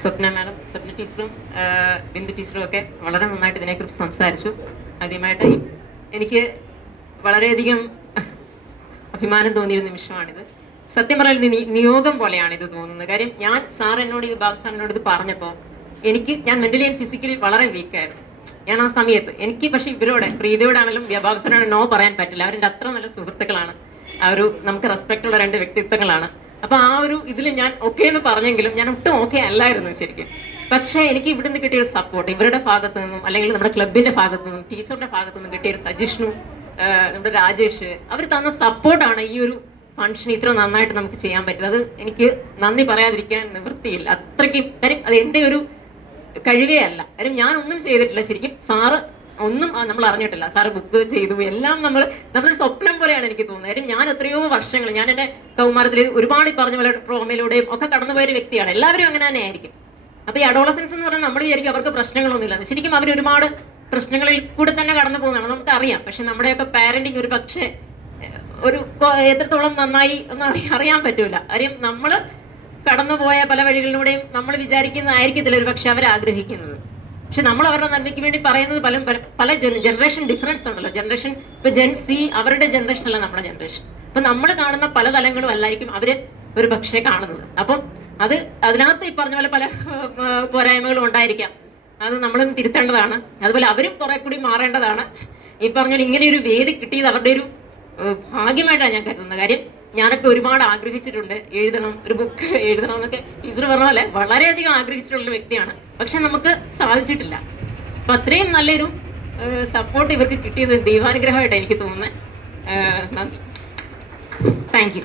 സ്വപ്ന madam, സ്വപ്ന ടീച്ചറും ബിന്ദു ടീച്ചറും ഒക്കെ വളരെ നന്നായിട്ട് ഇതിനെക്കുറിച്ച് സംസാരിച്ചു. ആദ്യമായിട്ട് എനിക്ക് വളരെയധികം അഭിമാനം തോന്നിയൊരു നിമിഷമാണിത്. സത്യം പറയുന്നത് നിയോഗം പോലെയാണ് ഇത് തോന്നുന്നത്. കാര്യം സാർ എന്നോട് ബാബു സാറിനോട് ഇത് പറഞ്ഞപ്പോൾ ഞാൻ മെന്റലി ആൻഡ് ഫിസിക്കലി വളരെ വീക്കായിരുന്നു. ഞാൻ ആ സമയത്ത് പക്ഷെ ഇവരോടെ പ്രീതിയോടാണെങ്കിലും ബാബു സാറിനോട് നോ പറയാൻ പറ്റില്ല. അവരുടെ അത്ര നല്ല സുഹൃത്തുക്കളാണ്. നമുക്ക് റെസ്പെക്ട് ഉള്ള രണ്ട് വ്യക്തിത്വങ്ങളാണ്. അപ്പൊ ആ ഒരു ഇതിൽ ഞാൻ ഓക്കെ എന്ന് പറഞ്ഞെങ്കിലും ഞാൻ ഒട്ടും ഓക്കെ അല്ലായിരുന്നു ശരിക്കും. പക്ഷേ എനിക്ക് ഇവിടുന്ന് കിട്ടിയ ഒരു സപ്പോർട്ട്, ഇവരുടെ ഭാഗത്തു നിന്നും അല്ലെങ്കിൽ നമ്മുടെ ക്ലബിന്റെ ഭാഗത്തു നിന്നും ടീച്ചറുടെ ഭാഗത്തു നിന്നും കിട്ടിയ ഒരു സജഷനും നമ്മുടെ രാജേഷ് അവർ തന്ന സപ്പോർട്ടാണ് ഈ ഒരു ഫംഗ്ഷൻ ഇത്ര നന്നായിട്ട് നമുക്ക് ചെയ്യാൻ പറ്റുന്നത്. അത് എനിക്ക് നന്ദി പറയാതിരിക്കാൻ നിവൃത്തിയില്ല. അത്രയ്ക്കും കാര്യം അത് എൻ്റെ ഒരു കഴിവേ അല്ല. കാര്യം ഞാൻ ഒന്നും ചെയ്തിട്ടില്ല ശരിക്കും. സാറ് ഒന്നും നമ്മൾ അറിഞ്ഞിട്ടില്ല. സാറ് ബുക്ക് ചെയ്തു എല്ലാം നമ്മളൊരു സ്വപ്നം പോലെയാണ് എനിക്ക് തോന്നുന്നത്. കാര്യം ഞാൻ എത്രയോ വർഷങ്ങൾ ഞാൻ എൻ്റെ കൗമാരത്തിൽ ഒരുപാട് ഈ പറഞ്ഞ പോലെ ട്രോമയിലൂടെയും ഒക്കെ കടന്നുപോയൊരു വ്യക്തിയാണ്. എല്ലാവരും അങ്ങനെ തന്നെ ആയിരിക്കും. അപ്പൊ ഈ അഡോളസൻസ് എന്ന് പറഞ്ഞാൽ നമ്മൾ വിചാരിക്കും അവർക്ക് പ്രശ്നങ്ങളൊന്നുമില്ല. ശരിക്കും അവർ ഒരുപാട് പ്രശ്നങ്ങളിൽ കൂടെ തന്നെ കടന്നു പോകുന്നതാണ്, നമുക്ക് അറിയാം. പക്ഷെ നമ്മുടെയൊക്കെ പാരന്റിങ് ഒരു പക്ഷേ എത്രത്തോളം നന്നായി എന്ന് അറിയാൻ പറ്റൂല. കാര്യം നമ്മൾ കടന്നുപോയ പല വഴികളിലൂടെയും നമ്മൾ വിചാരിക്കുന്നതായിരിക്കത്തില്ല ഒരു പക്ഷെ അവർ ആഗ്രഹിക്കുന്നത്. പക്ഷെ നമ്മൾ അവരുടെ നന്മയ്ക്ക് വേണ്ടി പറയുന്നത് പല ജനറേഷൻ ഡിഫറൻസ് ഉണ്ടല്ലോ. ജനറേഷൻ ഇപ്പൊ ജെൻ സി അവരുടെ ജനറേഷൻ അല്ല നമ്മുടെ ജനറേഷൻ. അപ്പൊ നമ്മൾ കാണുന്ന പല തലങ്ങളും അല്ലായിരിക്കും അവര് ഒരു പക്ഷേ കാണുന്നത്. അപ്പം അതിനകത്ത് ഈ പറഞ്ഞ പോലെ പല പോരായ്മകളും ഉണ്ടായിരിക്കാം. അത് നമ്മളും തിരുത്തേണ്ടതാണ്. അതുപോലെ അവരും കുറെ കൂടി മാറേണ്ടതാണ്. ഈ പറഞ്ഞ ഇങ്ങനെ ഒരു വേദി കിട്ടിയത് അവരുടെ ഒരു ഭാഗ്യമായിട്ടാണ് ഞാൻ കരുതുന്നത്. കാര്യം ഞാനൊക്കെ ഒരുപാട് ആഗ്രഹിച്ചിട്ടുണ്ട്, എഴുതണം, ഒരു ബുക്ക് എഴുതണം എന്നൊക്കെ ടീച്ചർ പറഞ്ഞ പോലെ വളരെയധികം ആഗ്രഹിച്ചിട്ടുള്ള വ്യക്തിയാണ്. പക്ഷെ നമുക്ക് സാധിച്ചിട്ടില്ല. അപ്പൊ അത്രയും നല്ലൊരു സപ്പോർട്ട് ഇവർക്ക് കിട്ടിയത് ദൈവാനുഗ്രഹമായിട്ട് എനിക്ക് തോന്നുന്നത്. നന്ദി. Thank you.